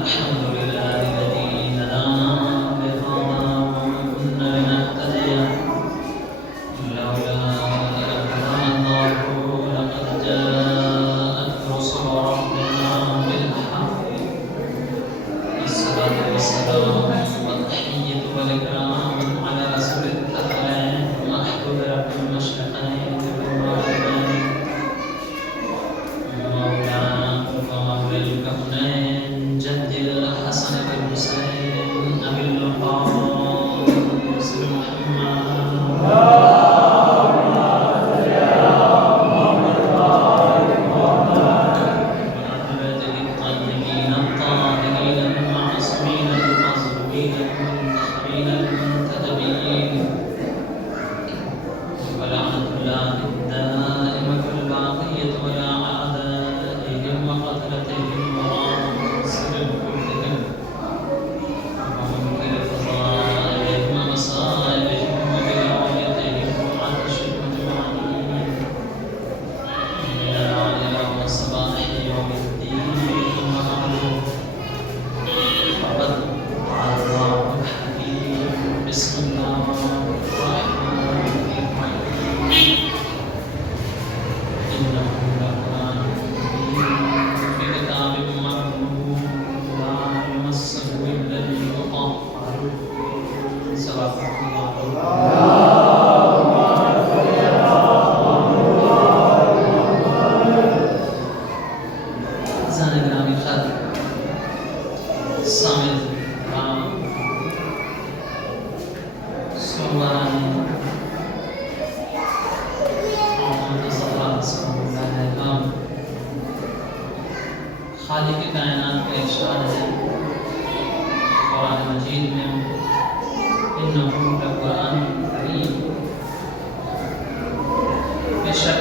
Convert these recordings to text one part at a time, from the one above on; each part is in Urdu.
الحمد لله الذي هدانا لهذا وما كنا لنهتدي لولا أن هدانا الله لقد جاءت رسل ربنا بالحق الصلاة والسلام والتحية والإكرام على رسول الثقلين ومحبوب رب المشرقين والمغربين مولانا ومولى الكونين جد الحسن والحسين أبي القاسم محمد خالق کائنات کا ارشاد ہے قرآن مجید میں انہ لقرآن کریم بے شک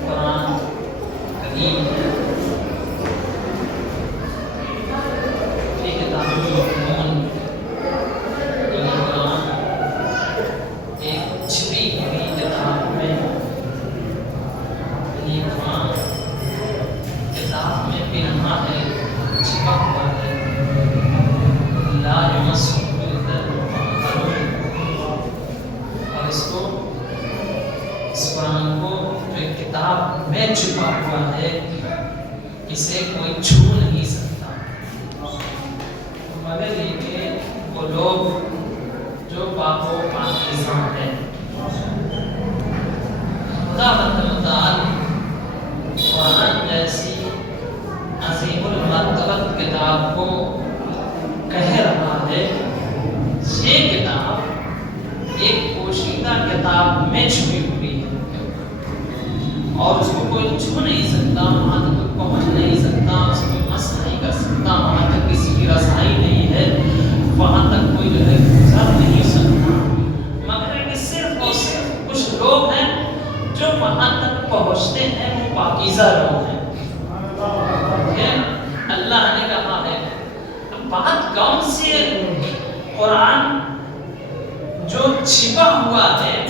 قرآن کریم ہے یہ کتاب مضمون یہ قرآن ایک چھپی ہوئی کتاب میں یہ قرآن کتاب میں پنہا ہے چھپا ہوا ہے لا یمسہ الا المطہرون اور اس قرآن کو جو ایک کتاب میں چھپا ہوا ہے اسے کوئی چھو نہیں سکتا مگر یہ کہ وہ لوگ جو پاک و پاکیزہ ہیں خدا تعالی قرآن جیسی عظیم المرتبت کتاب کو کہہ رہا ہے یہ کتاب ایک پوشیدہ کتاب میں چھپی ہوئی ہے اور اس کو کوئی چھو نہیں سکتا وہاں تک پہنچ نہیں سکتا اس کو مس نہیں کر سکتا وہاں تک کسی کی رسائی نہیں ہے وہاں تک کوئی جو ہے گزر نہیں سکتا مگر کہ صرف اور صرف کچھ لوگ ہیں جو وہاں تک پہنچتے ہیں وہ پاکیزہ لوگ ہیں اللہ نے کہا ہے بات کون سی قرآن جو چھپا ہوا ہے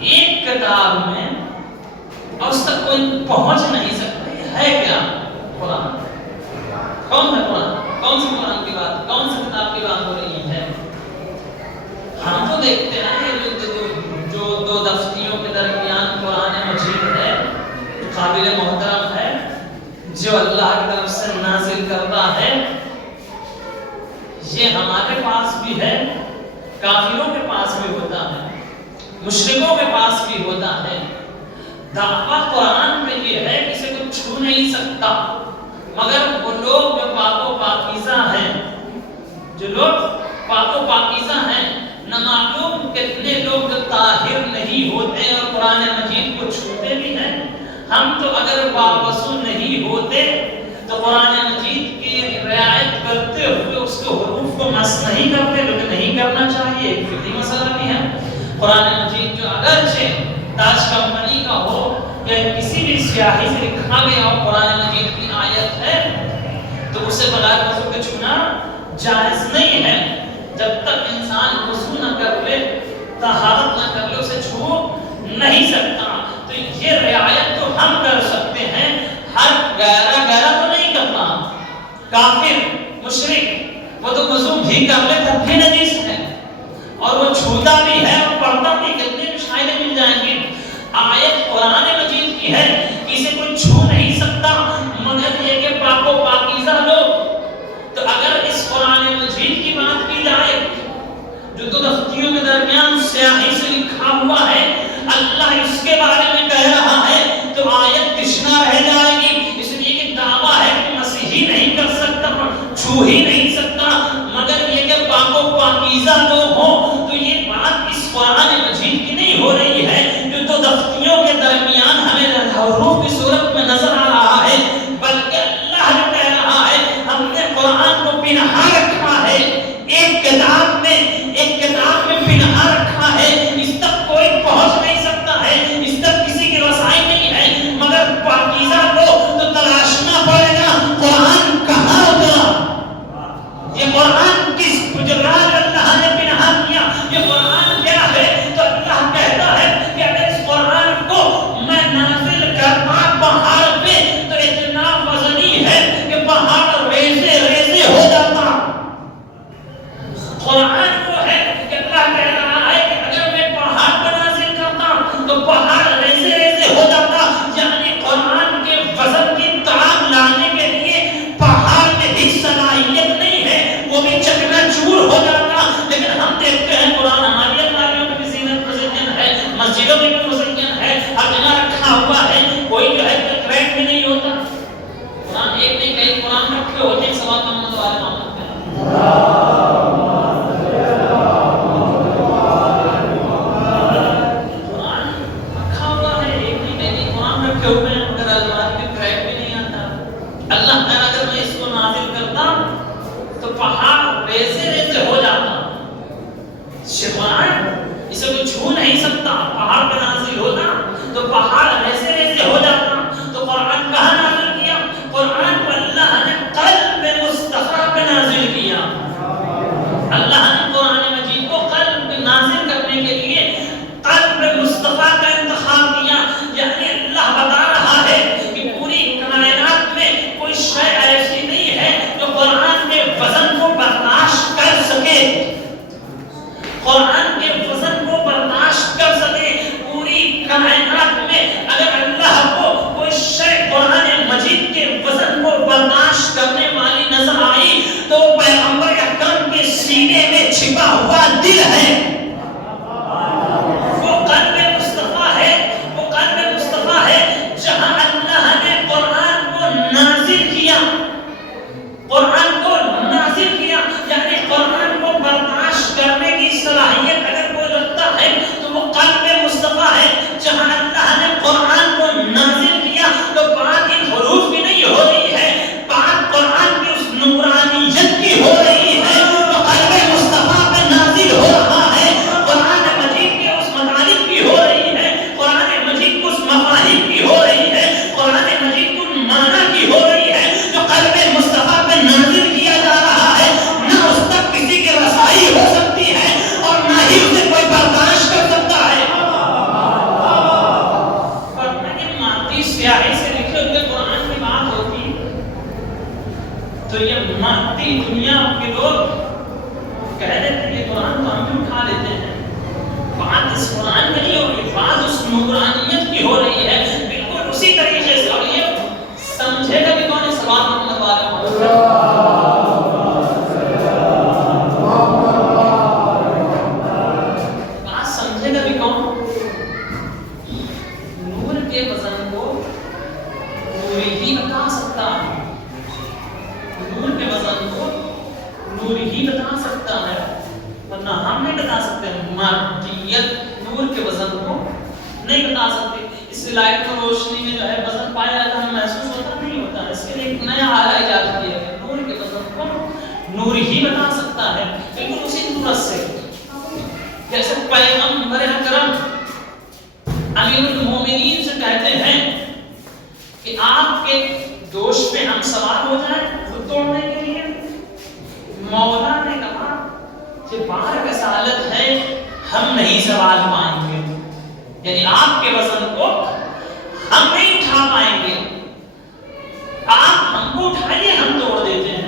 ایک کتاب میں اور اس تک کوئی پہنچ نہیں سکتا ہے کیا قرآن کون ہے قرآن کون سی قرآن کی بات کون سی کتاب کی بات ہو رہی ہے ہم تو دیکھتے ہیں جو دو دفتیوں کے درمیان قرآن مجید ہے قابل محترم ہے جو اللہ کی طرف سے نازل کرتا ہے یہ ہمارے پاس بھی ہے کافروں کے پاس بھی ہوتا ہے مشرکوں کے پاس بھی ہوتا ہے دعویٰ قرآن میں یہ ہے کسی کو چھو نہیں سکتا مگر وہ لوگ جو پاک و پاکیزہ ہیں جو لوگ پاک و پاکیزہ ہیں نہ معلوم کتنے لوگ جو طاہر نہیں ہوتے اور قرآن مجید کو چھوتے بھی ہیں ہم تو اگر وابسو نہیں ہوتے تو قرآن مجید کی رعایت کرتے ہوئے اس کے حروف کو مس نہیں کرتے جو کہ نہیں کرنا چاہیے ایک فقہی مسئلہ بھی ہے قرآن مجید جو اگرچہ تاج کمپنی کا ہو یا کسی بھی سیاہی سے لکھا گیا ہو قرآن مجید کی آیت ہے تو اسے بغیر وضو کے چھونا جائز نہیں ہے جب تک انسان وضو نہ کر لے طہارت نہ کر لے اسے چھو نہیں سکتا تو یہ رعایت تو ہم کر سکتے ہیں ہر گہرا تو نہیں کرنا کافر مشرک وہ تو وضو بھی کر لے تب بھی نجس ہے، اور وہ چھوتا بھی ہے اور پڑھتا بھی، کتنے شاید مل جائیں گے۔ آیت قرآن مجید کی ہے، اسے کوئی چھو نہیں سکتا مگر یہ کہ پاک و پاکیزہ لوگ۔ تو اگر اس قرآن مجید کی بات کی جائے جو دو دفتیوں کے درمیان سیاہی سے لکھا ہوا ہے، اللہ اس کے بارے میں کہہ رہا ہے تو آیت تشنا رہ جائے گی، اس لیے کہ دعویٰ ہے کہ مسیحی نہیں کر سکتا، چھو ہی نہیں سکتا مگر یہ کہ پاک و پاکیزہ لوگ ہوں۔ تو یہ بات اس قرآن مجید کی نہیں ہو رہی ہے جو دو دفتیوں کے درمیان ہمیں حروف کی صورت میں نظر آ رہا ہے، بلکہ اللہ جو کہہ رہا ہے ہم نے قرآن کو پنہا رکھا ہے، ایک کتاب میں پنہا رکھا ہے، اس تک کوئی پہنچ نہیں سکتا ہے، اس تک کسی کی رسائی نہیں ہے، مگر پاکیزہ لوگ تو تلاشنا پڑے گا قرآن کہاں ہوگا، یہ قرآن کس راز اللہ نے پنہا کیا، یہ قرآن کیا ہے۔ تو اللہ کہتا ہے کہ اگر اس قرآن کو میں نازل کرتا پہاڑ پہ تو اتنا وزنی ہے کہ پہاڑ ریزے ریزے ہو جاتا۔ قرآن کو ہے کہ اللہ کہہ رہا ہے کہ اگر میں پہاڑ پر نازل کرتا تو پہاڑ ریزے ریزے ہو جاتا، یعنی قرآن کے وزن کی تعداد لانے کے لیے پہاڑ میں بھی صلاحیت نہیں ہے، وہ بھی چکنا چور ہو جاتا۔ لیکن ہم دیکھتے ہیں قرآن ہماری الماریوں میں بھی زینت مزین ہے، مسجدوں میں بھی مزین ہے، ہر جگہ رکھا ہوا ہے، کوئی جو ہے کریک بھی نہیں ہوتا۔ قرآن ایک نہیں کئی قرآن رکھے ہوتے ہیں، سوا کا مند والے محمد کا قرآن رکھا ہوا ہے، ایک نہیں کئی قرآن رکھے ہوئے ہیں مگر الماری میں کریک بھی نہیں آتا۔ اللہ نے اگر میں اس کو نازل کرتا تو پہاڑ ریزے ریزے ہو جاتا۔ قرآن اسے کوئی چھو نہیں سکتا، پہاڑ پہ نازل ہوتا تو پہاڑ ریزے ریزے ہو جاتا۔ تو قرآن کہاں نازل کیا؟ قرآن کو اللہ نے قلب مصطفیٰ پہ نازل کیا۔ اللہ نے قرآن مجید کو قلب پہ نازل کرنے کے لیے قلب مصطفیٰ کا انتخاب کیا، یعنی اللہ بتا رہا ہے کہ پوری کائنات میں کوئی شے ایسی نہیں ہے جو قرآن کے وزن کو برداشت کر سکے، قرآن کے وزن کو برداشت کر سکے۔ پوری کائنات میں اگر اللہ کو کوئی شے قرآن مجید کے وزن کو برداشت کرنے والی نظر آئی تو پیغمبر اکرم کے سینے میں چھپا ہوا دل ہے، وہ قلب مصطفیٰ ہے، وہ قلب مصطفیٰ ہے جہاں اللہ نے قرآن کو نازل کیا، قرآن کو نازل کیا، یعنی قرآن کو برداشت کرنے کی صلاحیت اگر کوئی رکھتا ہے تو وہ قلب مصطفیٰ ہے۔ جہاں اللہ نے قرآن کو نازل کیا تو بات ان حروف کی نہیں ہو رہی ہے، بات قرآن کی اس نورانیت کی ہو رہی ہے جو قلب مصطفیٰ پہ نازل ہو رہا ہے۔ قرآن مجید کے اس مطالب کی ہو رہی ہے، قرآن مجید کو اس مفاہیم کی ہو رہی ہے، قرآن مجید کو معنی کی ہو رہی ہے جو قلب مصطفیٰ پہ نازل کیا جا رہا ہے۔ نہ اس تک کسی کی رسائی ہو سکتی ہے اور نہ ہی اسے کوئی برداشت کر سکتا ہے۔ ورنہ کہ مادی سیاہی سے لکھے ہوئے قرآن کی بات ہوتی تو یہ مادی دنیا کے لوگ کہہ دیتے ہیں قرآن تو ہم بھی اٹھا لیتے ہیں۔ بات اس قرآن میں نہیں ہو رہی، بات اس نورانیت کی ہو رہی ہے، بالکل اسی طریقے سے۔ اور یہ سمجھے گا کہ کون ہے سوال محمد والے بات سمجھے گا بھی کون؟ نور کے وزن کو نور ہی بتا سکتا ہے، نور کے وزن کو نور ہی بتا سکتا ہے، ورنہ ہم نہیں بتا سکتے۔ مادیت نور کے وزن کو نہیں بتا سکتے۔ اس لائٹ کی روشنی میں جو ہے وزن پایا جاتا ہے، محسوس ہوتا نہیں ہوتا، اس کے لیے ایک نیا آلہ ایجاد کیا گیا، نور کے وزن کو نور ہی بتا سکتا ہے، بالکل اسی صورت سے جیسے پیغمبر اکرم امیر المومنین سے کہتے ہیں کہ آپ کے دوش پہ ہم سوار ہو جائیں وہ توڑنے کے لیے، مولا نے کہا کہ بار رسالت ہے ہم نہیں سوال پائیں گے، یعنی آپ کے وزن کو ہم نہیں اٹھا پائیں گے، آپ ہم کو اٹھائیے ہم توڑ دیتے ہیں۔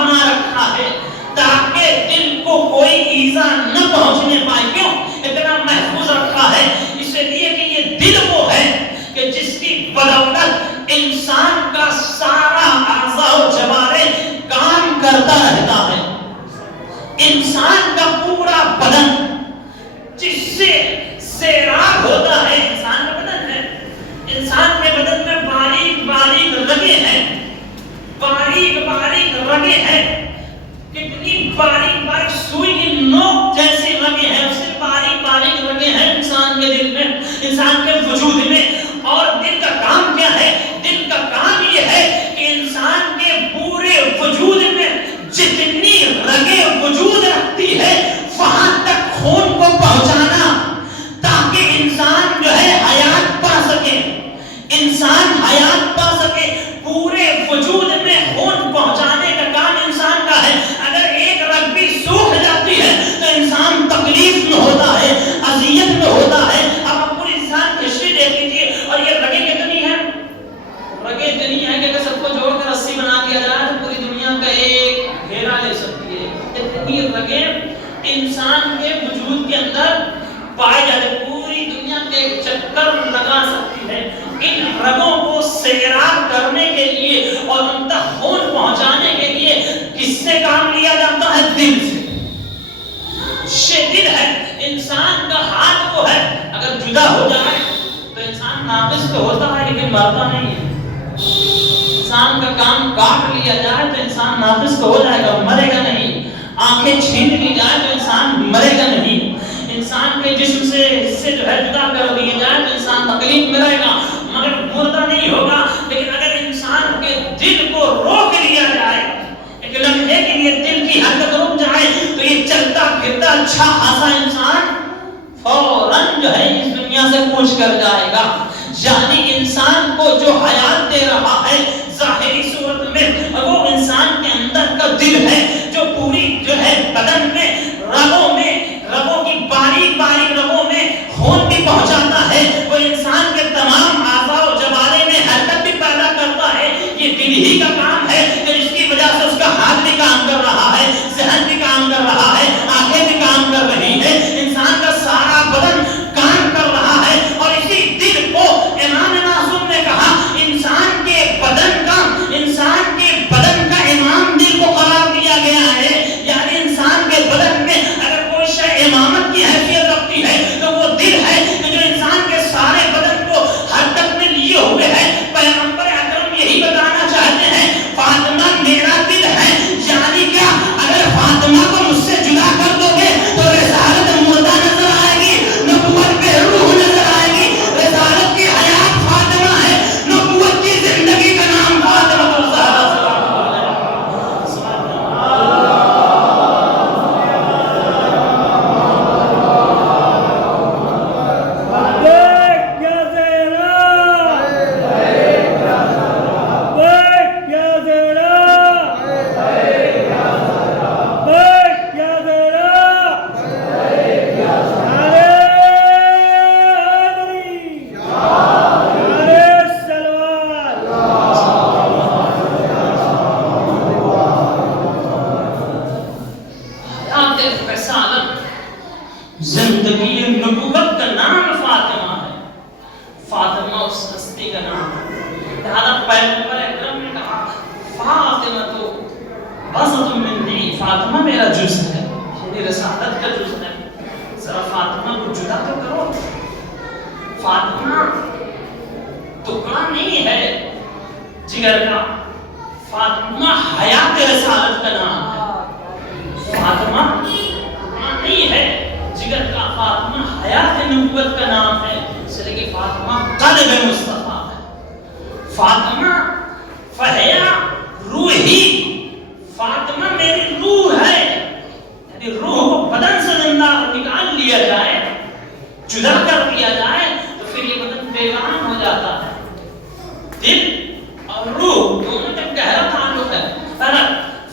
بنا رکھا ہے تاکہ دل کو کوئی ایذا نہ پہنچنے پائے. کیوں اتنا محفوظ رکھا ہے؟ اس لیے کہ یہ دل وہ ہے کہ جس کی بدولت انسان کا سارا اعضاء و جوارے کام کرتا رہتا ہے. انسان کا پورا بدن جس سے سیراب ہوتا ہے، انسان کا بدن ہے، انسان کے بدن میں باریک باریک رگیں ہیں، باریک باریک رگیں ہیں، کتنی باریک باریک سوئی کی نوک جیسی رگیں ہیں، اس سے باریک باریک رگیں ہیں انسان کے دل میں، انسان کے وجود میں. اور دل کا کام کیا ہے؟ دل کا کام یہ ہے کہ انسان کے پورے وجود میں جتنی رگیں وجود رکھتی ہے وہاں تک خون کو پہنچانا تاکہ انسان جو ہے حیات پا سکے، انسان حیات پا سکے. پورے وجود میں خون پہنچانے کا کام انسان کا ہے. اگر ایک رگ بھی سوکھ جاتی ہے تو انسان تکلیف میں ہوتا ہے، اذیت میں ہوتا ہے. اب آپ پورے انسان کی ہسٹری دیکھ لیجیے اور یہ رگیں کتنی ہیں؟ رگیں اتنی ہیں کہ اگر سب کو جوڑ کر رسی بنا دیا جائے تو پوری دنیا کا ایک گھیرا لے سکتی ہے. اتنی رگیں انسان کے وجود کے اندر پائے جاتے، پوری دنیا کے ایک چکر لگا سکتی ہے. ان رگوں کو سیراب کرنے کے لیے اور ان تک خون پہنچانے کے لیے کس سے کام لیا جاتا ہے؟ دل سے. یہ دل ہے. انسان کا ہاتھ وہ ہے، اگر جدا ہو جائے تو انسان ناقص تو ہوتا ہے لیکن مرتا نہیں ہے. انسان کا کام کاٹ لیا جائے تو انسان ناقص تو ہو جائے گا، مرے گا نہیں. آنکھیں چھین لی جائے تو انسان مرے گا نہیں. انسان کے جسم سے حصے جو ہے جدا کر دیے جائے تو انسان تکلیف میں رہے گا مگر مردہ نہیں ہوگا. لیکن اگر انسان کے دل کو روک لیا جائے، ایک لمحے کے لیے دل کی حرکت رک جائے تو یہ چلتا پھرتا اچھا خاصا انسان فوراً جو ہے اس دنیا سے کوچ کر جائے گا. یعنی انسان کو جو حیات دے رہا ہے ظاہری صورت میں وہ انسان کے اندر کا دل ہے جو پوری جو ہے بدن میں رگوں کی باریک باریک رگوں میں خون بھی پہنچاتا ہے. وہ انسان کے تمام اعضاء و جوارے میں حرکت بھی پیدا کرتا ہے. یہ دل ہی کا کام ہے کہ جس کی وجہ سے اس کا ہاتھ بھی کام کر رہا ہے، ذہن بھی کام کر رہا ہے، آنکھیں بھی کام کر رہی ہے، انسان کا سارا بدن کام کر رہا ہے. اور اسی دل کو امام معصوم نے کہا انسان کے بدن کا امام دل کو قرار دیا گیا ہے. یعنی انسان کے بدن میں اگر کوئی شے امامت کی حیثیت رکھتی ہے تو وہ دل ہے جو انسان کے سارے بدن کو حرکت میں لیے ہوئے ہے. پیغمبر اکرم یہی بتانا چاہتے ہیں فاطمہ میرا دل ہے. یعنی کیا؟ اگر فاطمہ کو مجھ سے جدا کر دو گے تو رسالت مردہ نظر آئے گی، نبوت بے روح نظر آئے گی. رسالت کی حیات فاطمہ ہے، نبوت کی زندگی کا نام فاطمہ الزہرا. زندگی نبوت کا نام فاطمہ ہے. فاطمہ اس ہستی کا نام ہے. لہذا پیغمبر اکرم نے کہا فاطمہ تو بسط من دی، فاطمہ میرا جز ہے، یعنی رسالت کا جز ہے. ذرا فاطمہ کو جدا تو کرو. فاطمہ ٹکڑا نہیں ہے جگر کا، فاطمہ حیات رسالت کا نام ہے. فاطمہ ٹکڑا نہیں ہے جگر کا، فاطمہ حیات نبوت کا نام ہے. اس لیے کہ فاطمہ قلب مصطفیٰ ہے. فاطمہ فحیا روحی، فاطمہ میری روح ہے. یعنی روح کو بدن سے زندہ نکال لیا جائے، جدا کر دیا جائے تو پھر یہ بدن بیگان ہو جاتا ہے. دل اور روح دونوں کا گہرا تعلق ہے.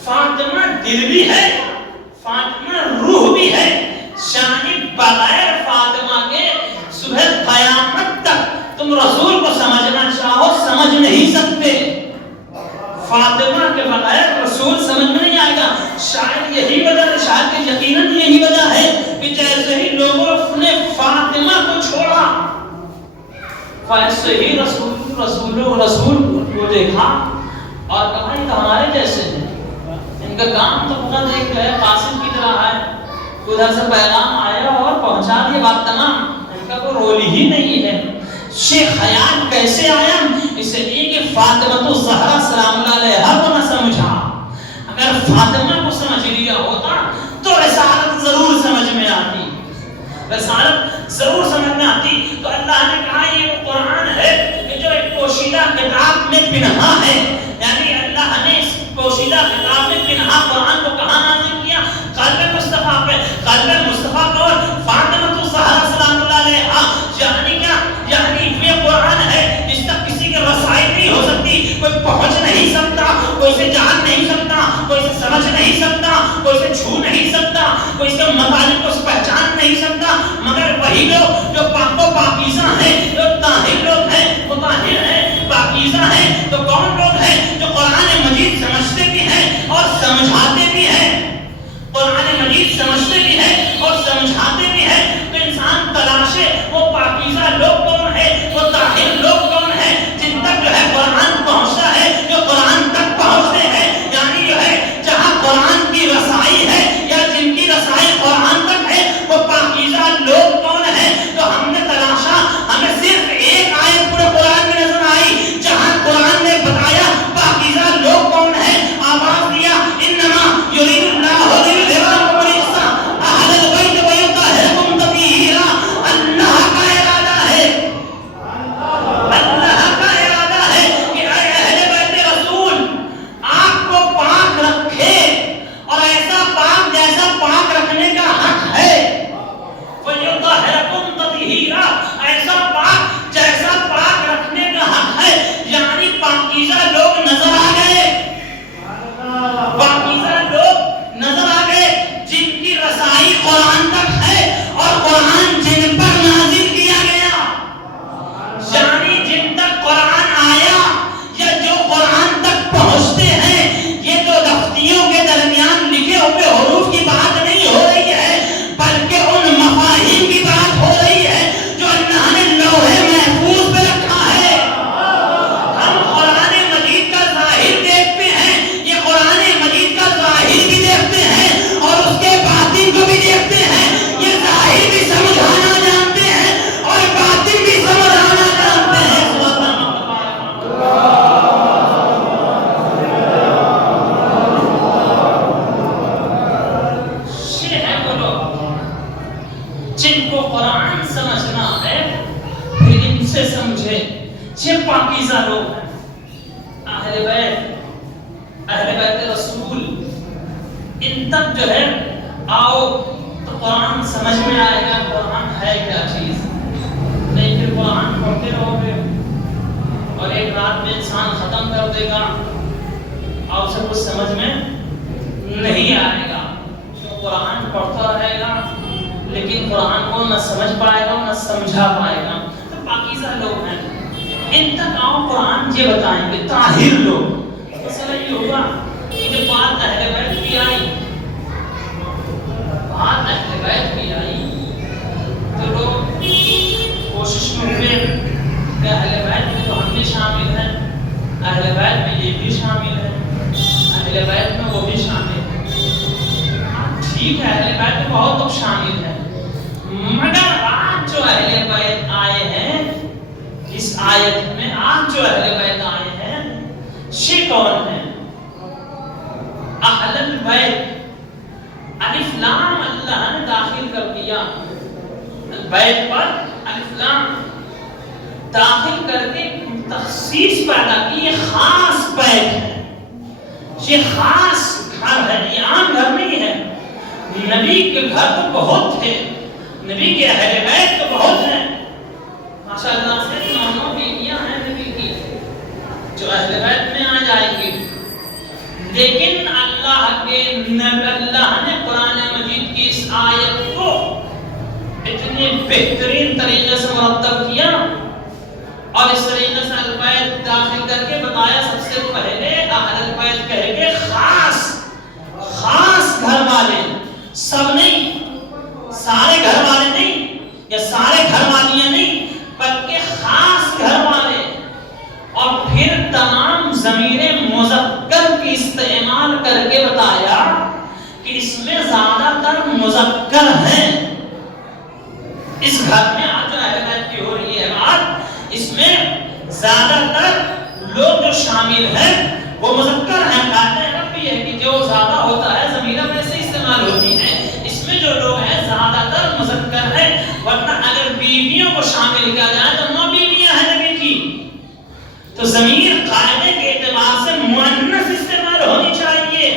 فاطمہ دل بھی ہے، فاطمہ روح بھی ہے. یعنی بغیر فاطمہ کے صبح قیامت تک تم رسول کو سمجھنا چاہو سمجھ نہیں سکتے. فاطمہ کے بغیر رسول سمجھ میں نہیں فیسے ہی رسول کو دیکھا اور کہا یہ تو ہمارے جیسے ہیں، ان کا کام تو فقط ایک جو ہے قاسم کی طرح ہے، ادھر سے پیغام آیا اور پہنچا دیا، بات تمام، ان کا کوئی رول ہی نہیں ہے۔ یہ خیال کیسے آیا؟ اس لیے کہ فاطمہ الزہرا سلام اللہ علیہا کو نہ سمجھا۔ اگر فاطمہ کو سمجھ لیا ہوتا تو رسالت ضرور سمجھ میں آتی، رسالت ضرور سمجھ میں آتی۔ تو اللہ نے کہا یہ وہ قرآن ہے کہ جو ایک پوشیدہ کتاب میں پنہا ہے، یعنی اللہ نے اس پوشیدہ کتاب میں پنہا قرآن کو کہاں نازل کیا؟ قلب مصطفیٰ پہ، قلب مصطفیٰ کو فاطمہ الزہرا سلام اللہ علیہا، یعنی کیا؟ یعنی یہ قرآن ہے جس تک کسی کے رسائی نہیں ہو سکتی، کوئی پہنچ نہیں سکتا، کوئی اسے جان نہیں سکتا، کوئی اسے سمجھ نہیں سکتا، کوئی اسے چھو نہیں سکتا، کوئی اس کے مطالب کو پہچان نہیں سکتا، مگر وہی لوگ جو پاک و پاکیزہ ہیں، جو طاہر لوگ ہیں، مطہر ہیں، پاکیزہ ہیں، تو کون لوگ ہیں؟ جو قرآن مجید سمجھتے بھی ہیں اور سمجھاتے بھی ہیں، قرآن مجید سمجھتے بھی ہیں اور سمجھاتے بھی ہیں۔ تو انسان تلاشے وہ پاکیزہ لوگ کون ہے، وہ طاہر لوگ کون ہے، جن تک جو ہے قرآن پہنچتا ہے، جو قرآن تک پہنچتے ہیں، یعنی جو ہے جہاں قرآن کی رسائی ہے یا جن کی رسائی قرآن تک ہے، وہ پاکیزہ لوگ کون ہیں۔ تو ہم نے تلاشا، ہمیں صرف ایک آیت پورے قرآن میں نظر آئی جہاں قرآن نے بتایا پاکیزہ لوگ کون ہیں، آواز دیا انما یرید اللہ لیذہب عنکم الرجس اہل البیت ویطہرکم تطہیرا۔ اللہ کا ارادہ ہے، اللہ کا ارادہ ہے کہ اے اہل بیت رسول آپ کو پاک رکھے، اور ایسا پاک جیسا پاک رکھنے کا حق ہے، ویطہرکم تطہیرا، ایسا پاک جیسا پاک رکھنے کا حق ہے، یعنی پاکیزہ لوگ نظر آ گئے، پاکیزہ لوگ نظر آ گئے جن کی رسائی قرآن تک ہے اور قرآن جن پر نازل کیا گیا، یعنی جن تک قرآن آیا یا جو قرآن تک پہنچتے ہیں۔ یہ تو لفظیوں کے درمیان لکھے ہوئے حروف کی بات نہیں ہو رہی ہے، بلکہ ان مفاہیم کی بات ہو رہی ہے جو اللہ نے لوح محفوظ پہ رکھا ہے۔ ہم قرآن مجید کا ظاہر دیکھتے ہیں، یہ قرآن مجید کا ظاہر بھی دیکھتے ہیں اور اس کے باطن کو بھی دیکھتے ہیں، یہ ظاہر بھی سمجھانا جانتے ہیں اور باطن بھی سمجھانا جانتے ہیں۔ یہ ہے وہ لوگ جن کو قرآن سمجھنا ہے، پھر ان سے سمجھے، یہ پاکیزہ لوگ ہیں، اہل بیت رسول، ان تک جو ہے آؤ تو قرآن سمجھ میں آئے گا قرآن ہے کیا چیز۔ نہیں پھر قرآن پڑھتے رہو گے اور ایک رات میں انسان ختم کر دے گا اور اسے کچھ سمجھ میں نہیں آئے گا۔ تو قرآن پڑھتا رہے گا لیکن قرآن کو نہ سمجھ پائے گا نہ سمجھا پائے گا۔ تو پاکیزہ لوگ ہیں، ان تک آؤ قرآن یہ بتائیں گے، طاہر لوگ۔ مسئلہ یہ ہوگا کہ جب بات اہل بیت کی آئی، بات اہل بیت کی آئی تو لوگ کوشش میں ہوئے کہ اہل بیت میں تو ہم بھی شامل ہیں، اہل بیت میں یہ بھی شامل ہے، اہل بیت میں وہ بھی شامل ہے۔ ٹھیک ہے اہل بیت میں بہت لوگ شامل ہیں، مگر آج جو اہل بیت آئے ہیں، اس آیت میں آج جو اہل بیت آئے ہیں یہ کون ہیں؟ اہل البیت، الف لام اللہ نے داخل کر دیا البیت پر، الف لام داخل کر کے تخصیص پیدا کی، یہ خاص بیت ہے، یہ خاص گھر ہے، یہ عام گھر نہیں ہے۔ نبی کے گھر تو بہت تھے، نبی کے اہل بیت تو بہت ہیں، ماشاء اللہ سے 9 بیویاں ہیں نبی کی جو اہل بیت میں آ جائیں گی، لیکن اللہ نے قرآن مجید کی اس آیت کو اتنے بہترین طریقے سے مرتب کیا اور اس طریقے سے اہل بیت داخل کر کے بتایا، سب سے پہلے اہل بیت کہے گے خاص گھر والے، سب نہیں، سارے گھر والے نہیں یا سارے گھر والیاں نہیں، بلکہ خاص مذکر ہیں. اس گھر میں آج جو اہل بیت کی ہو رہی ہے بات، اس میں زیادہ تر لوگ جو شامل ہیں وہ مذکر ہیں. قاعدہ رب بھی ہے کہ جو زیادہ ہوتا ہے ضمیر ویسے استعمال ہوتی ہے. اس میں جو لوگ ہیں زیادہ تر مذکر ہیں، ورنہ اگر بیویوں کو شامل کیا جائے تو 9 بیویاں ہیں نبی کی، تو ضمیر قاعدے کے اعتبار سے مؤنث استعمال ہونی چاہیے.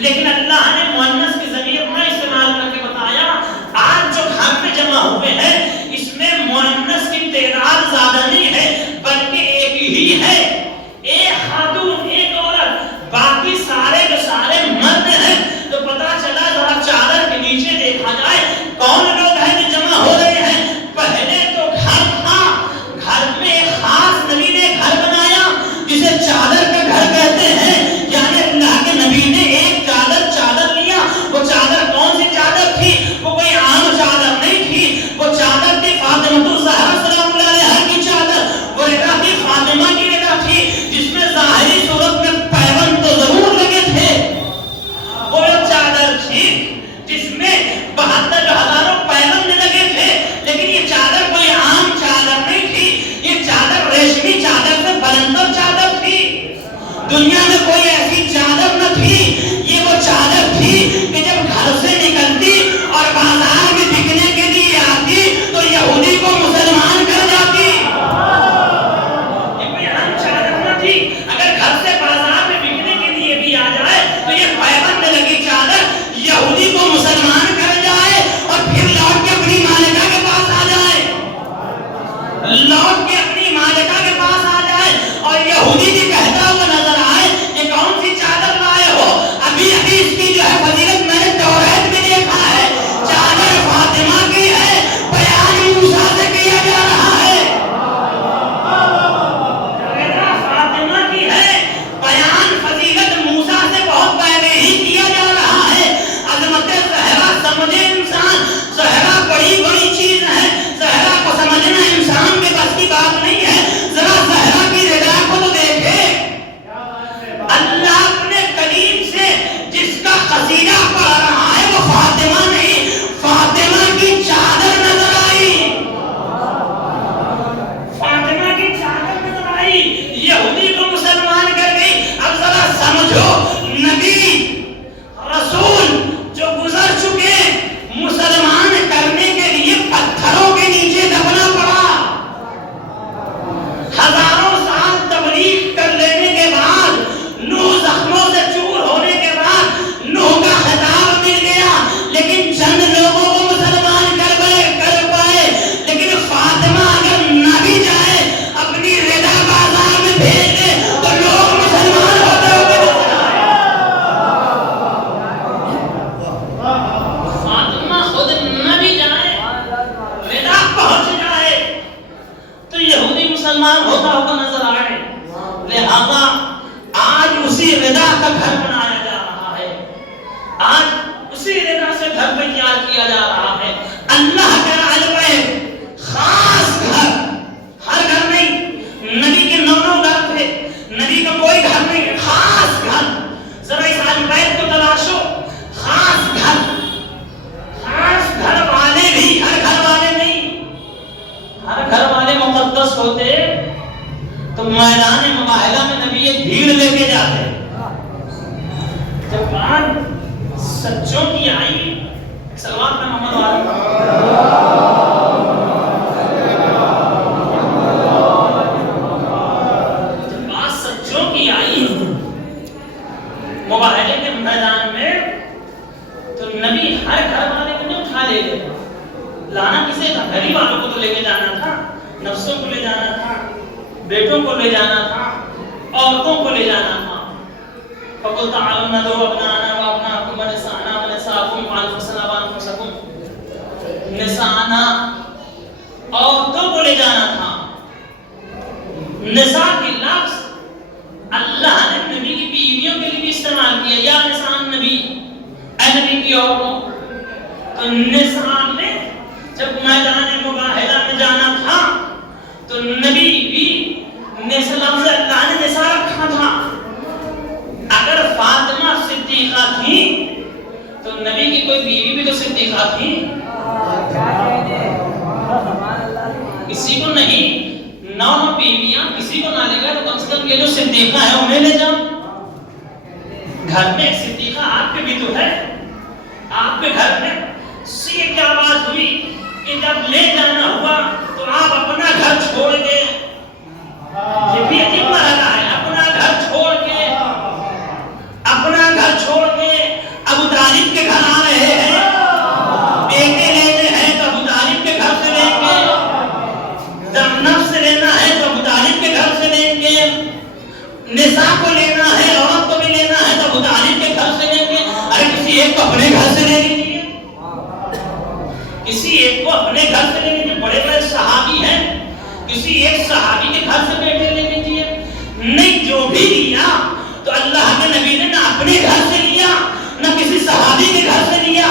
لیکن اللہ نے مؤنث کی ضمیر نہ استعمال کر کے بتایا. آج جو گھر میں جمع ہوئے ہیں اس میں مؤنث کی تعداد زیادہ نہیں ہے بلکہ ایک ہی ہے، ایک خاتون، ایک عورت، باقی سارے کے سارے مرد ہیں. تو پتا چلا ذرا چادر کے نیچے دیکھا جائے کون لوگ ہیں جو جمع ہو رہے ہیں. پہلے تو گھر تھا، گھر میں ایک خاص نبی نے گھر بنایا جسے چادر کا گھر کہتے ہیں. یعنی اللہ کے نبی نے ایک چادر لیا. وہ چادر کون سی چادر تھی؟ وہ کوئی عام چادر نہیں تھی، وہ چادر تھی فاطمہ الزہرا سلام اللہ علیہا کی چادر. وہ رضا تھی فاطمہ کی رضا تھی جس میں ظاہری صورت میں پیوند تو ضرور لگے تھے. وہ چادر تھی جس میں 72 ہزاروں پیوند لگے تھے. لیکن یہ چادر کوئی عام چادر نہیں تھی، یہ چادر ریشمی چادر سے بلندر چادر تھی. دنیا میں کوئی ایسی چادر نہ تھی. یہ وہ چادر تھی کہ جب گھر سے نکلتی اور بازار میں بکنے کے لیے آتی تو یہودی کو مسلمان کر جاتی. یہ کوئی عام چادر نہ تھی. اگر گھر سے بازار میں بکنے کے لیے بھی آ جائے تو یہ پیوند لگی چادر یہودی کو مسلمان کر جائے اور پھر لوٹ کے اپنی مالکہ کے پاس آ جائے، لوٹ کے اپنی مالکہ کے پاس آ جائے اور یہودی بھی کہتا ہوا نظر آئے یہ کون سی چادر لائے ہو. ابھی ابھی اس کی جو ہے فضیلت میں نے توریت میں دیکھا ہے، چادر فاطمہ کی ہے، بیان موسیٰ سے کیا جا رہا ہے. فاطمہ کی ہے، بیان فضیلت موسیٰ سے بہت پہلے ہی کیا جا رہا ہے. عظمت زہرا سمجھے انسان، زہرا بڑی بڑی چیز ہے، زہرا کو سمجھنا انسان کے بس کی بات نہیں ہے. ذرا زہرا کی رضا کو تو دیکھے. اللہ اپنے کلیم سے جس کا قصیدہ پڑھ رہا ہے وہ فاطمہ نہیں، فاطمہ کی چادر نظر آئی. فاطمہ کی چادر نظر آئی، یہودی کو مسلمان کر گئی. اب ذرا سمجھو، نبی رسول جو گزر چکے مسلمان کرنے کے لیے پتھروں کے نیچے دبنا پڑا. ہزاروں سال تبلیغ کر لینے کے بعد، نوح زخموں سے چور ہونے کے بعد نوح کا خطاب مل گیا، لیکن چند لوگوں کو مسلمان کر پائے. لیکن فاطمہ اگر نہ بھی جائے، اپنی رضا بازار میں بھیج دے تو لوگ مسلمان ہوتے ہوتے نظر آئے. فاطمہ خود نہ بھی جائے، رضا پہنچ جائے تو یہودی مسلمان ہوتا ہوتا نظر آئے. لہذا آج اسی رضا کا گھر بنایا جا رہا ہے، آج اسی رضا سے گھر تیار کیا جا رہا ہے. اللہ کا علم خاص گھر، ہر گھر نہیں. نبی کے 9 گھر تھے، نبی کا کوئی گھر نہیں، خاص گھر. ذرا اس علم بیت کو تلاشو. خاص گھر، خاص گھر والے بھی ہر گھر والے نہیں. ہر گھر والے مقدس ہوتے تو میدان مباہلہ میں نبی ایک بھیڑ لے کے جاتے. جب بات سچوں کی آئی، صلوات میں محمد والی، جب بات سچوں کی آئی مباہلے کے میدان میں تو نبی ہر گھر والے کو نہیں اٹھا لے گئے. لانا کسے تھا؟ گھر والوں کو تو لے کے جانا تھا، نفسوں کو لے جانا تھا، بیٹوں کو لے جانا تھا، عورتوں کو لے جانا تھا. فَقُلْ تَعَالَوْا نَدْعُوا أَبْنَاءَنَا وَأَبْنَاءَكُمْ وَنِسَاءَنَا وَنِسَاءَكُمْ وَأَنفُسَنَا وَأَنفُسَكُمْ. نساءنا، عورتوں کو لے جانا تھا. نساء کی لفظ اللہ نے نبی کی بیویوں کے لیے بھی استعمال کیا. یا نساء نبی، اے نبی کی عورتوں. تو نساء نے جب میدان مباہلہ میں جانا تھا تو نبی بھی لفظ اللہ نے نساء رکھا تھا. اگر فاطمہ صدیقہ تھی تو نبی کی کوئی بیوی بھی تو صدیقہ صدیقہ تھی؟ کسی کو نہیں، 9 بیویاں کسی کو نہ لے گئے تو کم سے کم یہ جو صدیقہ ہے انہیں لے جاؤ. گھر میں ایک صدیقہ آپ کے بھی تو ہے. آپ کے گھر میں یہ کیا بات ہوئی کہ جب لے جانا ہوا تو آپ اپنا گھر چھوڑ کے، یہ بھی عجیب مرحلہ ہے، اپنا گھر چھوڑ کے ابو طالب کے گھر آ رہے ہیں. بیٹے لینے ہیں تو ابو طالب کے گھر سے لیں گے، زینب سے لینا ہے تو ابو طالب کے گھر سے لیں گے، نساء کو لینا ہے، عورت کو بھی لینا ہے تو ابو طالب کے گھر سے لیں گے. ارے کسی ایک کو اپنے گھر سے لے لیجیے، کسی ایک کو اپنے گھر سے لے لیجیے. بڑے بڑے صحابی ہیں، کسی ایک صحابی کے گھر سے بیٹے لے لیجیے. نہیں، جو بھی لیا تو اللہ کے نبی نے نہ اپنے گھر سے لیا نہ کسی صحابی کے گھر سے لیا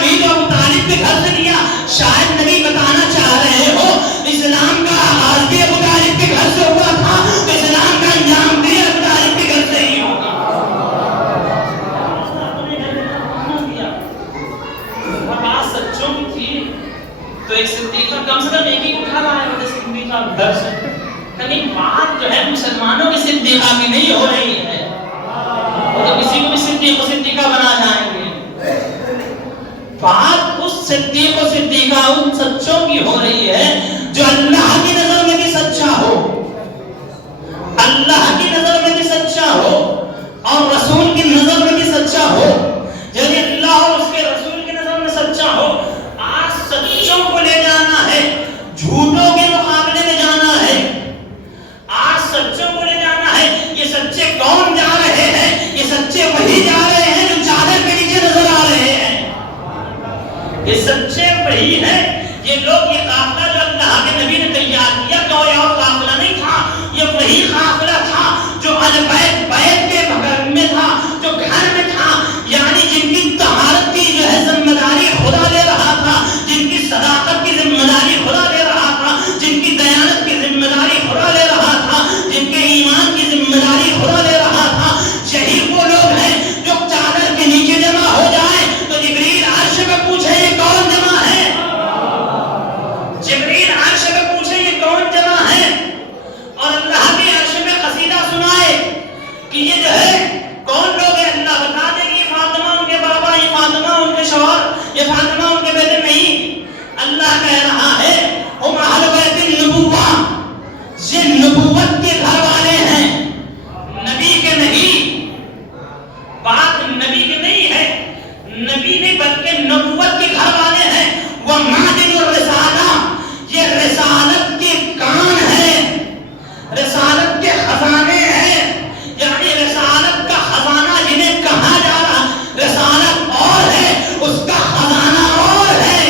بھی تو ابو طالب کے گھر سے لیا. شاید نبی بتانا چاہ رہے ہو اسلام کا آغاز بھی ابو طالب کے گھر سے ہوا تھا، تو اسلام کا انجام بھی ابو طالب کے گھر سے ہی ہوگا. بات سچوں کی تھی تو ایک صدیقہ کم سے کم ایک ہی اٹھا لایا ہوتا صدیقہ گھر سے. لیکن بات جو ہے مسلمانوں کی صدیقہ کی نہیں ہو رہی ہے، وہ تو کسی کو بھی صدیق و صدیقہ بنا جائیں گے. بات اس صدیق و صدیقہ ان سچوں کی ہو رہی ہے جو اللہ کی نظر میں بھی سچا ہو، اللہ کی نظر میں بھی سچا ہو اور رسول کی نظر میں بھی سچا ہو. یعنی اللہ اور اس کے رسول کی نظر میں سچا ہو. آج سچوں کو لے جانا ہے، جھوٹوں کے مقابلے میں جانا ہے. آج سچوں کو لے جانا ہے. یہ سچے کون جا رہے ہیں؟ یہ سچے وہی جا رہے ہیں جو چادر کے نیچے نظر آ رہے ہیں. یہ سچے وہی ہیں، یہ لوگ، یہ قافلہ جو اللہ کے نبی نے تیار کیا کوئی اور قافلہ نہیں تھا، یہ وہی قافلہ تھا جو البیت بیت کے گھر میں تھا، جو گھر میں تھا. یعنی جن کی طہارت کی جو ہے ذمہ داری خدا لے رہا تھا، جن کی صداقت کی ذمہ داری خدا لے رہا تھا، جن کی دیانت کی ذمہ داری خدا لے رہا تھا، جن کے ایمان کی ذمہ داری خدا لے رہا تھا. یہی وہ لوگ ہیں جو چادر کے نیچے جمع ہو جائیں تو جبریل عرش میں پوچھے یہ کون جمع ہے؟ جبریل عرش میں پوچھے یہ کون جمع ہے؟ اور اللہ کی عرش میں قصیدہ سنائے کہ یہ جو ہے کون لوگ ہیں. اللہ بتا دے کہ یہ فاطمہ ان کے بابا، یہ فاطمہ ان کے شوہر، یہ فاطمہ ان کے بیٹے نہیں. اللہ کہہ رہا ہے ہم اہل بیت النبوہ، یہ نبوت کے گھر والے ہیں، نبی کے نہیں. بات نبی کے نہیں ہے، نبی نہیں بلکہ نبوت کے گھر والے ہیں. وہ معدن الرسالہ، یہ رسالت کے کان ہیں، رسالت کے خزانے ہیں. یعنی رسالت کا خزانہ جنہیں کہا جا رہا، رسالت اور ہے، اس کا خزانہ اور ہے.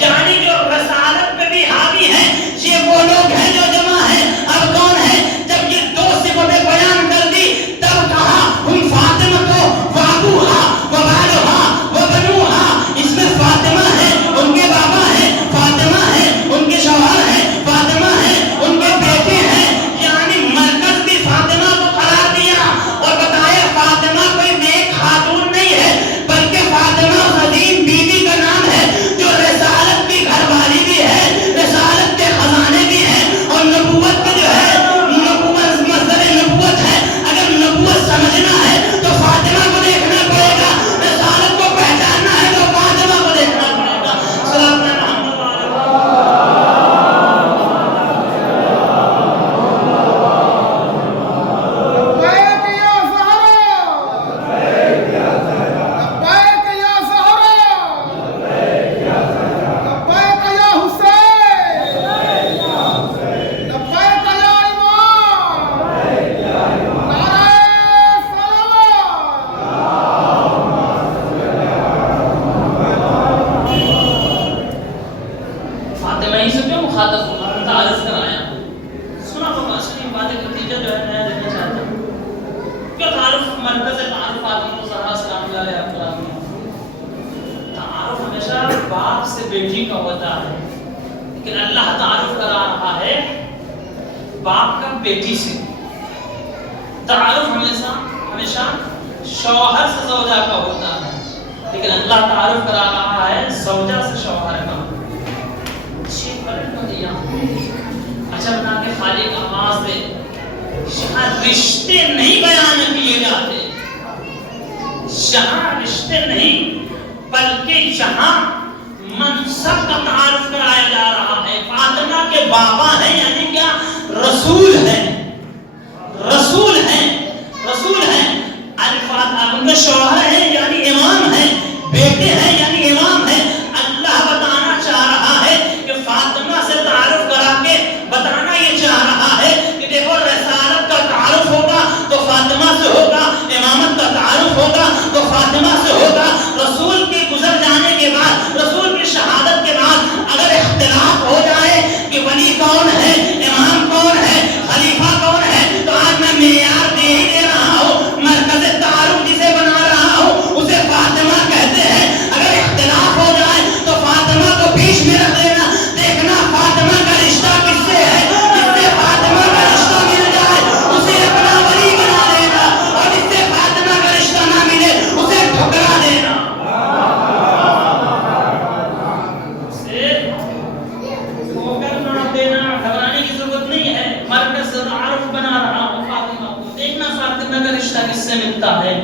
یعنی جو رسالت پہ بھی حاوی ہیں، یہ وہ لوگ ہیں جو جمع ہیں. اب کون ہے؟ جب یہ دو صفتیں بیان کر دی تب کہا ہم فاطمہ کو وابوہا وبالوہا وبنوہا. اس میں فاطمہ ہے، ان کے بابا ہیں، فاطمہ ہے، ان کے شوہر ہیں، فاطمہ ہے، ان کے بیٹے ہیں. یعنی مرکز بھی فاطمہ کو قرار دیا اور بتایا فاطمہ کوئی نیک خاتون نہیں ہے بلکہ فاطمہ عظیم بیوی کا نام ہے جو رسالت کی گھر والی بھی ہے، رسالت کے خزانے بھی ہیں اور نبوت کے جو ہے نبوت مصدر نبوت ہے. اگر نبوت سمجھنا ہے تو فاطمہ کو دیکھنا پڑے گا، رسالت کو پہچاننا ہے تو فاطمہ کو دیکھنا پڑے گا. صلی اللہ فاطمہ ہی سے کیوں مخاطب تعارف کرایا؟ سنا ہوگا اصلی بات کا نتیجہ جو ہے نیا دینا چاہتا ہوں. کیوں تعارف مرکز تعارف فاطمہ زہرا سلام اللہ علیہ وسلم؟ تعارف ہمیشہ باپ سے بیٹی کا ہوتا ہے، لیکن اللہ تعارف کرا رہا ہے باپ کا بیٹی سے. تعارف ہمیشہ شوہر سے زوجہ کا ہوتا ہے. لیکن اللہ تعارف کرا رہا ہے زوجہ سے شوہر کا. پلٹ دیا اچھا بنا کے خالق آواز دے. شہاں رشتے نہیں بیان کیے جاتے, شہاں رشتے نہیں بلکہ یہاں منصب کا تعارف کرایا جا رہا ہے. فاطمہ کے بابا ہیں یعنی کیا, رسول ہیں, رسول ہیں, رسول ہیں. ان کے شوہر ہیں یعنی امام ہیں, بیٹے ہیں یعنی امام ہیں. اللہ بتانا چاہ رہا ہے کہ فاطمہ سے تعارف کرا کے بتانا یہ چاہ رہا ہے کہ دیکھو رسالت کا تعارف ہوگا تو فاطمہ سے ہوگا, امامت کا تعارف ہوگا تو فاطمہ سے ہوگا. رسول کے گزر جانے کے بعد, رسول کی شہادت کے بعد اگر اختلاف ہو جائے کہ ولی کون ہے, امام کون ہے, خلیفہ کون ہے, تو آج میں معیار دے ہی دے رہا ہوں, مرکز تعارف جسے بنا رہا ہوں اسے فاطمہ کہتے ہیں. اگر اختلاف ہو جائے تو فاطمہ کو بیچ میں رکھ دینا, دیکھنا فاطمہ کا رشتہ کس سے ہے, جس سے فاطمہ کا رشتہ مل جائے اسے اپنا ولی بنا دینا, اور جس سے فاطمہ کا رشتہ نہ ملے اسے ٹھکرا دینا. اسے ٹھوکر نہ دینا, گھبرانے کی ضرورت نہیں ہے. مرکز تعارف بنا رہا ہوں فاطمہ کو, دیکھنا فاطمہ کا رشتہ کس سے ملتا ہے.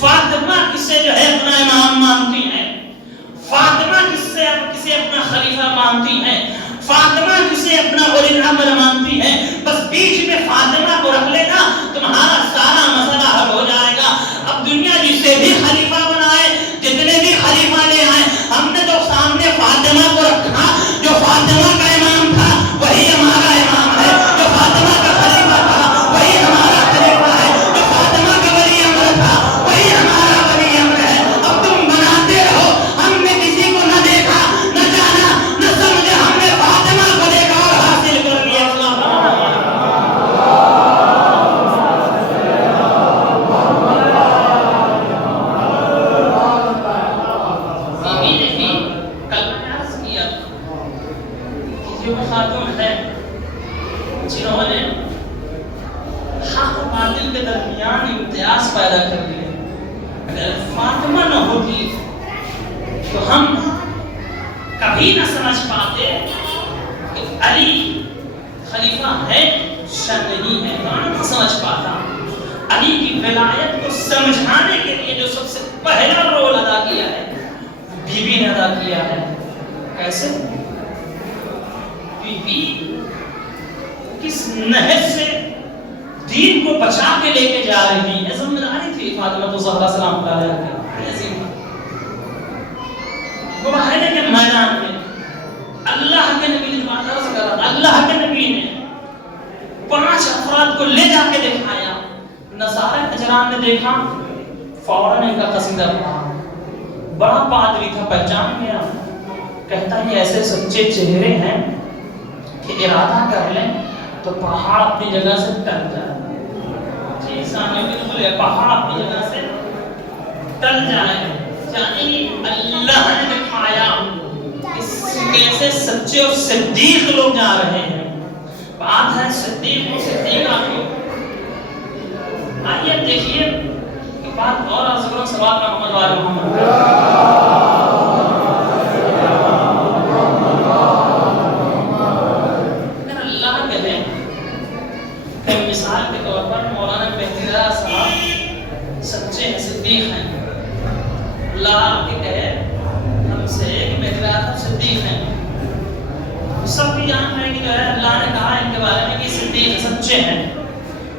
فاطمہ کسے جو ہے اپنا امام مانتی ہیں, فاطمہ کسے اپنا خلیفہ مانتی ہیں, فاطمہ کسے اپنا ولی الامر مانتی ہیں. بس بیچ میں فاطمہ کو رکھ لینا, تمہارا سارا مسئلہ حل ہو جائے گا. اب دنیا جسے بھی خلیفہ بنائے, جتنے بھی خلیفہ لے آئے, ہم نے تو سامنے فاطمہ کو رکھا. جو فاطمہ کا امام تھا وہی ہمارا امام ہے, جو فاطمہ کا خلیفہ تھا وہی ہمارا خلیفہ ہے, جو فاطمہ کا ولی امر تھا وہی ہمارا ولی امر ہے. اب تم بناتے رہو, ہم نے کسی کو نہ دیکھا, نہ جانا, نہ سمجھا, ہم نے فاطمہ کو دیکھا اور حاصل کر لیا. بیوی نے بھی کلمہ عرض کیا کہ وہ خاتون ہے جنہوں نے حق و باطل کے درمیان امتیاز پیدا کر دیا. اگر فاطمہ نہ ہوتی تو ہم کبھی نہ سمجھ پاتے کہ علی خلیفہ ہے یا نہیں ہے, نہ سمجھ پاتا. علی کی ولایت کو سمجھانے کے لیے جو سب سے پہلا رول ادا کیا ہے بیوی نے ادا کیا ہے. کیسے؟ بیوی کس نہج سے دین کو بچا کے لے کے جا رہی ہے, ذمہ داری تھی فاطمہ الزہرا سلام اللہ علیہا کی. مباہلے کے میدان میں اللہ کے نبی نے بات عرض کرا, اللہ کے نبی نے 5 افراد کو لے جا کے دکھایا. نصارہ نجران نے دیکھا, فوراً ان کا قصیدہ پڑھا. بڑا پادری تھا, پہچان گیا, کہتا ہے ایسے سچے چہرے ہیں کہ ارادہ کر لیں تو پہاڑ اپنی جگہ سے ٹل جائے. جی سامنے بھی بولے پہاڑ اپنی جگہ سے ٹل جائے. یعنی اللہ نے دکھایا کیسے سچے اور صدیق لوگ جا رہے ہیں. بات ہے صدیق و صدیقہ کی. آئیے دیکھیے کہ بات اور عرض کروں سوال کا محمد وآل محمد. اگر اللہ کہے کہ مثال کے طور پر مولانا بہتیرہ صاحب سچے ہیں, صدیق ہیں, اللہ کے کہے ہم سے کہ بہتیرہ صاحب صدیق ہیں, سب بھی جان رہے کہ جو ہے اللہ نے کہا ان کے بارے میں کہ صدیق سچے ہیں,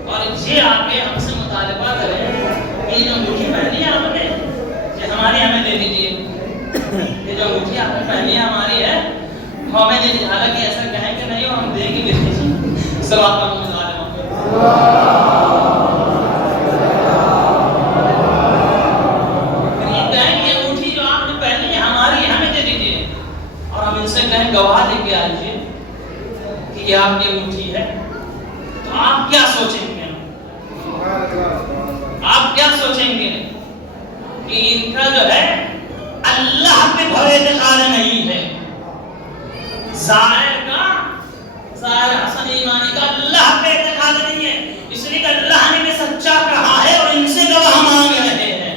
اور یہ آگے ہم سے مطالبہ کریں کہ جو انگوٹھی پہنی ہے آپ نے یہ ہماری ہمیں دے دیجیے, یہ جو انگوٹھی آپ نے پہنی ہے ہماری ہے ہمیں دے دیجیے. حالانکہ ایسا کہیں کہ نہیں ہم دے کے دے دیجیے. سلام علیکم. یہ کہیں کہ انگوٹھی جو آپ نے پہنی ہے ہماری ہمیں دے دیجیے, اور ہم ان سے کہیں گواہ لے کے آئیے کہ یہ آپ کی انگوٹھی ہے, تو آپ کیا سوچیں گے؟ آپ کیا سوچیں گے کہ ان کا جو ہے اللہ پہ بھرے اعتقاد نہیں ہے. ظاہر کا, ظاہر حسن ایمانی کا اللہ پہ اعتقاد نہیں ہے, اس لیے کہ اللہ نے بھی سچا کہا ہے اور ان سے گواہ مانگ رہے ہیں.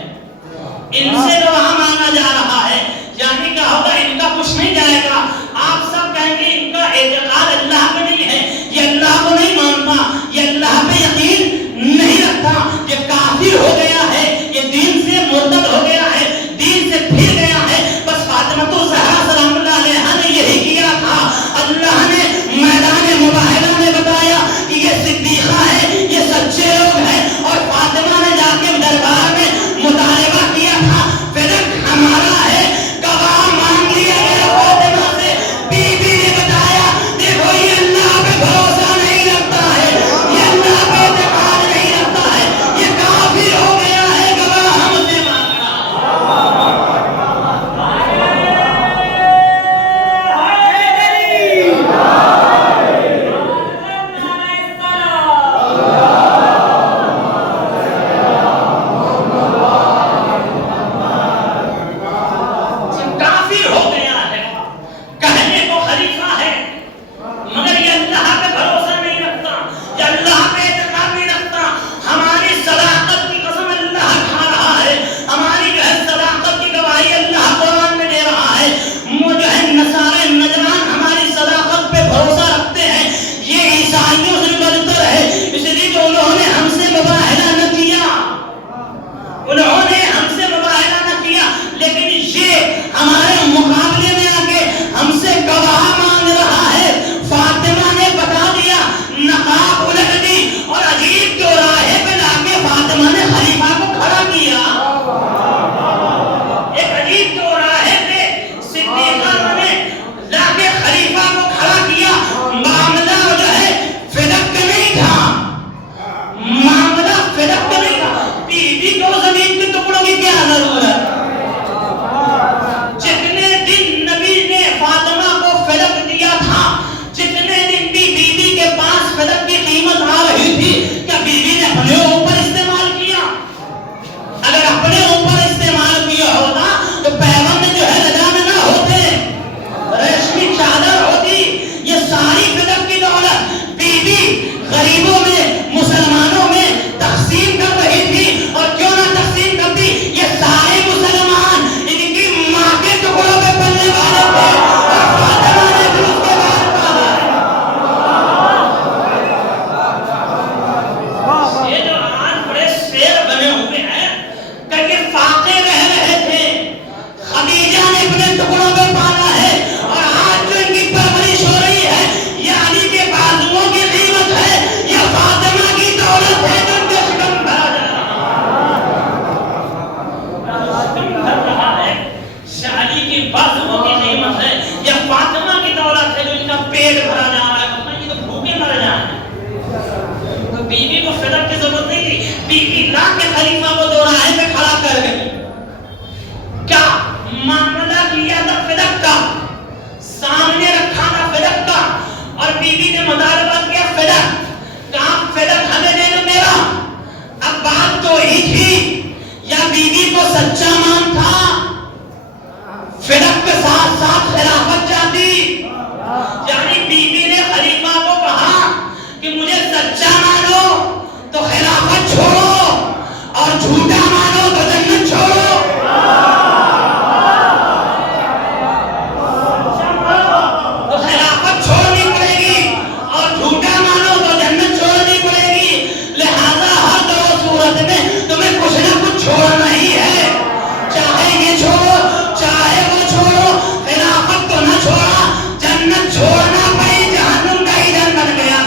ان سے گواہ مانگا جا رہا ہے، یعنی کیا ہوگا؟ ان کا کچھ نہیں جائے گا. آپ سب کہیں گے ان کا اعتقاد اللہ پہ نہیں ہے، یہ اللہ کو نہیں مانتا، یہ اللہ پہ یقین نہیں رکھتا، یہ کافر ہو گیا ہے، یہ دین سے مرتد ہو گیا ہے، دین سے پھر گیا ہے. بس فاطمہ الزہرا سلام اللہ علیہا نے یہی کیا تھا. اللہ نے میدان مباہلہ میں بتایا کہ یہ صدیقہ ہے، یہ سچے لوگ ہیں، اور فاطمہ نے جا کے دربار میں مطالبہ کیا تھا فدق ہمارا ہے، گواہ مانگ لیا گیا فاطمہ سے. بی بی نے بتایا دیکھو یہ اللہ پہ بھروسہ نہیں رکھتا ہے، یہ اللہ پہ اعتقاد نہیں رکھتا ہے، یہ کافر ہو گیا ہے، گواہ ہم سے مانگ رہا ہے. کافر ہو گیا ہے، کہنے کو خلیفہ ہے، مگر یہ اللہ پہ بھروسہ نہیں رکھتا، یہ اللہ پہ اعتقاد نہیں رکھتا. ہماری صداقت کی قسم اللہ کھا رہا ہے، ہماری جو ہے صداقت کی گواہی اللہ قرآن میں دے رہا ہے. جو ہے نصارے نجران ہماری صداقت پہ بھروسہ رکھتے ہیں، یہ عیسائیوں سے بدتر ہے، اس لیے کہ انہوں نے ہم سے مباہلہ نہ کیا، انہوں نے ہم سے مباہلہ نہ کیا، لیکن یہ ہمارے مقابلے میں آ کے ہم سے گواہ مانگ رہا ہے. فاطمہ نے بتا دیا، نقاب الٹ دی، اور عجیب چوراہے پہ لا کے فاطمہ نے خلیفہ کو کھڑا کیا. ایک عجیب چوراہے پہ صدیقہ نے لا کے خلیفہ کو کھڑا کیا. معاملہ جو ہے فدق کا نہیں تھا، معاملہ فدق کا نہیں تھا. بی بی کو زمین کے ٹکڑوں کی کیا ضرورت؟ جتنے دن نبی نے فاطمہ کو فدق دیا تھا، جتنے دن بھی بی بی کے پاس فدق کی قیمت آ رہی تھی، کیا بی بی نے اپنے اوپر استعمال کیا؟ اگر اپنے اوپر استعمال کیا ہوتا تو پیغمبر جو ہے لجام نہ ہوتے، ریشمی چادر ہوتی. یہ ساری فدق کی دولت بی بی غریبوں میں، مسلمانوں میں تقسیم کر رہی تھی، اور کیوں نہ تقسیم کرتی؟ یہ سارے مسلمان ان کی ماں کے ٹکڑوں پہ پلنے والے تھے، اور فاطمہ نے بھی اس کے بعد پالا. یہ جو آج بڑے شیر بنے ہوئے ہیں کہ یہ فاقے رہ رہے تھے، خدیجہ نے اپنے ٹکڑوں پہ پالا ہے، اور آج جو ان کی پرورش ہو رہی ہے یہ علی کے بازوؤں کی قیمت ہے، یہ فاطمہ کی دولت ہے جو ان کے شکم بھرا رہا ہے. شاعری کی بازوؤں کی قیمت ہے، یہ فاطمہ کی دولت ہے جو ان کا پیٹ بھرا جا رہا ہے. یہ تو بھوکے مر جائیں. تو بی بی کو فدق کی ضرورت نہیں تھی، بی بی لا کے خلیفہ کو دوراہے پہ کھڑا کر گئی. کیا معاملہ کیا تھا فدق کا، سامنے رکھا تھا فدق کا، اور بی بی نے مطالبہ کیا فدق. کہا فدق ہمیں دے دو میرا. اب بات تو ہی تھی، یا بی بی کو سچا مان تھا فدق کے ساتھ ساتھ خلافت چاہتی. یعنی بی بی نے خلیفہ کو کہا کہ مجھے سچا مانو تو خلافت چھوڑو، اور جھوٹا مانو تو جنت چھوڑو. تو خلافت چھوڑنی پڑے گی، اور جھوٹا مانو تو جنت چھوڑنی پڑے گی. لہذا ہر دو صورت میں تمہیں کچھ نہ کچھ چھوڑنا ہی ہے، چاہے یہ چھوڑو چاہے وہ چھوڑو. خلافت تو نہ چھوڑا، جنت چھوڑنا پڑی، جہنم کا ایندھن بن گیا.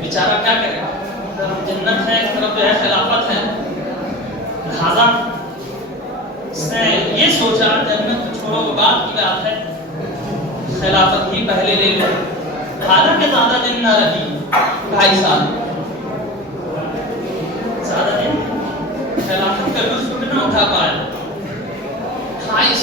بیچارہ کیا کرے، جنت ہے ایک طرف جو ہے خلافت ہے. لہذا اس نے یہ سوچا جنت کو چھوڑو وہ بات کی بات ہے، خلافت ہی پہلے لے لو. حالانکہ زیادہ دن نہ رہی، 2.5 سال زیادہ دن خلافت کا لطف نہ اٹھا پایا. 28